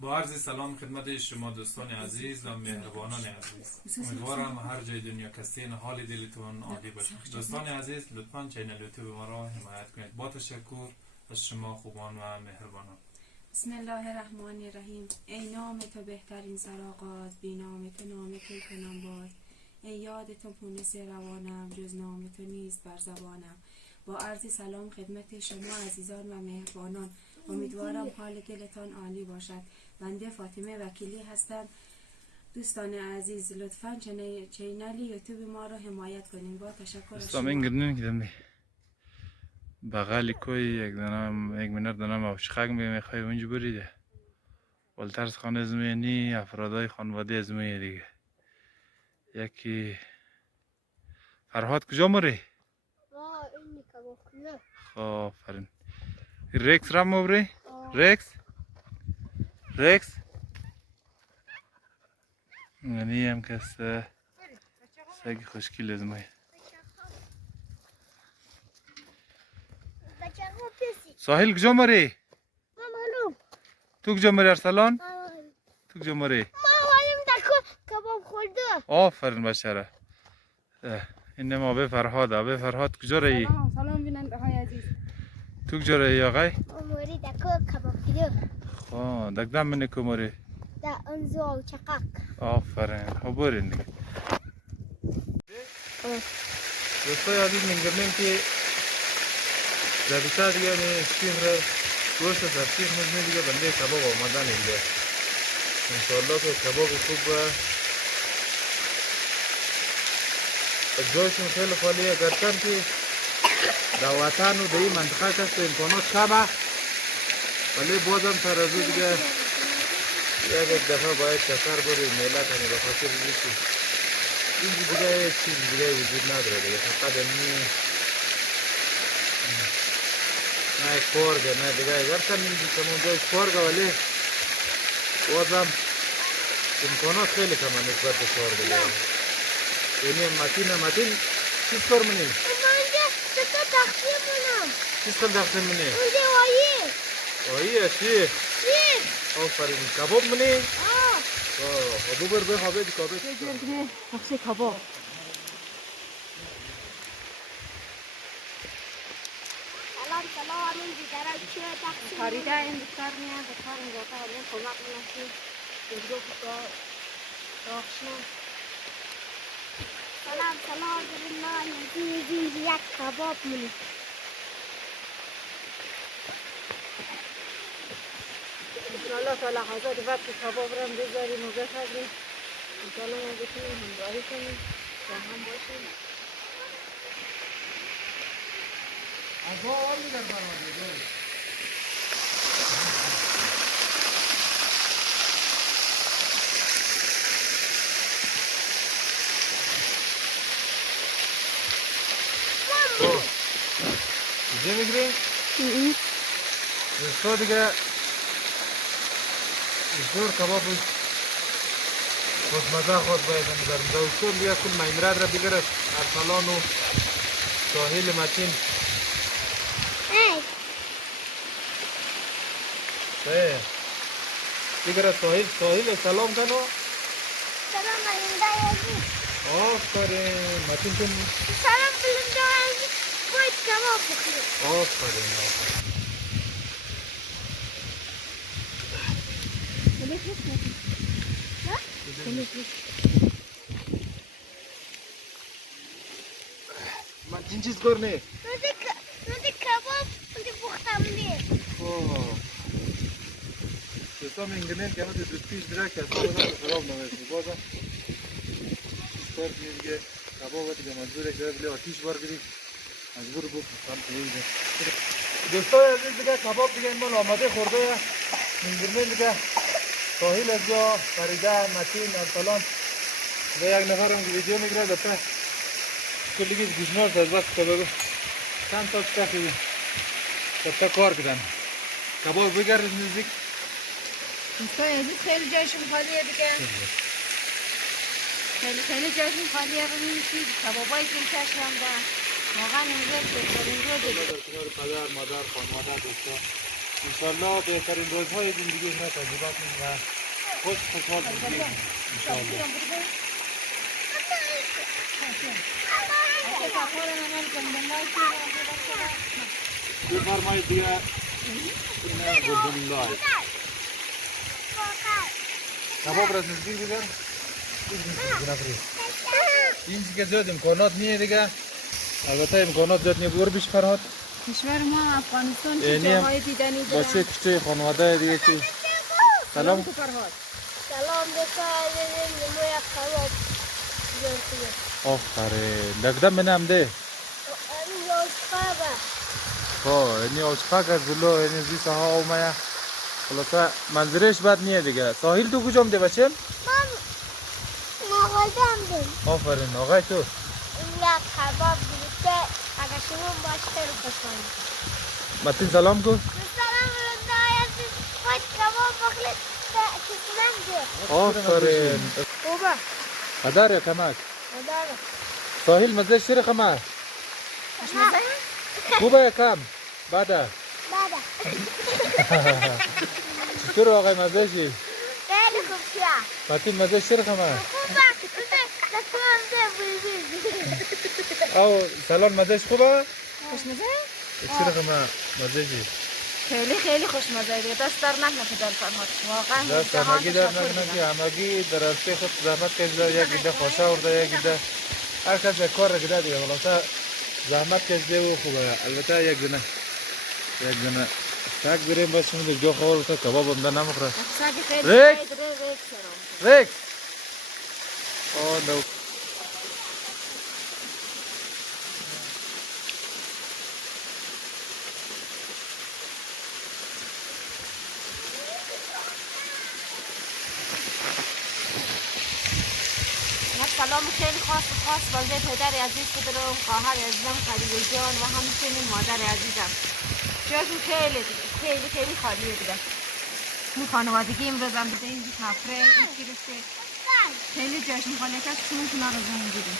با عرض سلام خدمت شما دوستان عزیز و مهربانان عزیز، امیدوارم هر جای دنیا هستین حال دلتون عالی باشه. دوستان عزیز لطفاً چینل یوتیوب ما را حمایت کنید. با تشکر از شما خوبان و مهربانان. بسم الله الرحمن الرحیم. ای نام تو بهترین سرآغاز، بی نام تو نام تو کنم باز. ای یاد تو مونس روانم، جز نام تو نیست بر زبانم. با عرض سلام خدمت شما عزیزان و مهربانان، امیدوارم حال دلتان عالی باشد. بنده فاطمه وکیلی هستم. دوستان عزیز لطفاً چینل یوتیوب ما را حمایت کنید. با تشکر از شما. بغل کوی یک منر دانم آوشخک میخوای اونجا بریده والترس خانه زمینی افرادای خانواده ازمینی دیگه. یکی فرهاد کجا مری؟ خب فرین ریکس را مبری؟ ریکس یعنی هم کس سگ خوشکیل ازمینی. ساحل کجا مری؟ تو کجا مری ارسلان؟ تو کجا مری؟ کباب خورده. آفرین بشره. این ما به فرهاد کجا رهی؟ سلام بیننده های عزیز. تو کجا رهی آقای؟ موری دکو کباب خورده. خب دکدم منی کو مری؟ دا انزو او چقاق. آفرین. خب برین دیگه. دوستای عزیز میگم که در بیشتر دیگه سیخ گوشت در سیخ میزنی دیگه بنده کباب آمدن اینجا. انشاءالله که کباب خوب جایشون خیلی خالیه، گرچند که در وطن و در این منطقه کست امکانات کمه، ولی بازم سر از او دیگه یک دفعه باید چکر بریم میله کنی به خاطر دیگه که اینجا دیگه یک چیز دیگه وجود نداره دیگه، فقط اینی نه کارگه نه دیگه. گرچند اینجا تمام جایش کارگه ولی بازم امکانات خیلی کمه نسبت به کارگه دیگه. یعنی متین چیز کار منی؟ اونجا ستا تقسیم منم. چیز کار تقسیم منی؟ اونجا آیی چی؟ آفرین. کباب منی؟ ابو بر به خوابه دی کباب. بگیریم بخش کباب. سلام این دیگران چیه تقسیم؟ خریده این دکتر میاد دکتر اینجا تا همین کمک منشی دیگه کتا داخشن. سلام ببین یک کباب منی. انشاءالله تا لحظات بعد که کباب رو هم بذاریم و بخوریم، انشاءالله ما بتونیم همراهی کنیم و هم باشیم. اینجا میگیری؟ دوستا دیگه زور کباب خوشمزه خود باید می‌ذارم. دوستان دیگه کل میمرد را بگیرد ارسلان و ساحل متین. بگیرد ساحل سلام کنو. سلام بلنده عزیز. آفرین متین کن. سلام بلنده عزیز. باید کباب بخوریم. آفرین. متین چیز کار نه؟ نوده کباب نوده بختم نه. دوستان میگن که همه دوستیش درک که اصلا بازم خراب نمیشه. بازم کار دیگه کباب دیگه مجبوره که بلی آتیش برگیریم، مجبور بود کام کنیم. دوستان عزیز دیگه کباب دیگه این مال آماده خورده. میگن دیگه ساحل از جا فریده متین ارسلان و یک نفرم که ویدیو میگیره دفعه کلیگی گوشناز از بس کباب چند تا چکه دفعه کار کردن. کباب بگرد نزدیک. دوستای عزیز خیلی جایشون خالیه دیگه. خیلی جایشون خالیه. ببینید کبابایی که چشم ده واقعا اینجا بهترین رو دیگه. در کنار پدر مادر خانواده دوستا انشالله بهترین روزهای زندگی را تجربه کنیم و خوشحال زندگی انشالله. بفرمایید دیگه. نه گلدون لای کباب را نزدیک بگیر. این که زیاد امکانات نیه دیگه. البته امکانات زیاد نیه. بور بیش فرهاد کشور ما افغانستان چه اینیم جاهای دیدنی داره؟ بچه کچه خانواده دیگه که سلام تو فرهاد. سلام بکنیم نمو یک کباب جنسیه آفرین دقدم منم ده این یوشقابه خب اینی آشقاق از جلو اینی زی ساها اومه خلاصه منظرش بد نیه دیگه. ساحل تو کجا ده بچه؟ من نقادم دیم آفرین آقای تو این یک کباب دیگه اگر شما باشه رو بکنیم متین سلام کو سلام رضایتی خود کباب بخلید کسلم ده آفرین خوبه قدر یا کمک مداره ساحل مزه شیر خمه خوبه یا کم بعده بده چطور آقای مزه شی خیلی خوب شد متین مزه شیر خمه خوبه دستم ده بلبیل او سلام مزهش خوبه خوشمزه؟ شیر خمه مزه شی خیلی خوشمزه دیگه. دست در نکنه پدر فرهاد. واقعا دست همگی در نکنه که همگی در راسته خود زحمت کشیده. یک گیده خوشه ورده یک گیده هر کس یک کار گیده دیگه خلاصه زحمت کشیده و خوبه. البته یک دونه سگ بریم باید شما در جا خواه بسه کباب هم در نمخوره. سگ خیلی ریک سرام. ریک آه نو سلام خیلی خاص برای پدر عزیز پدرم، خواهر عزیزم خلیل جان و همچنین مادر عزیزم. جاشون خیلی خالیه دیگه. این خانوادگی امروز هم بده این تفره این گرفته. خیلی جاشون خالیه که چون کنار از اون دیدیم.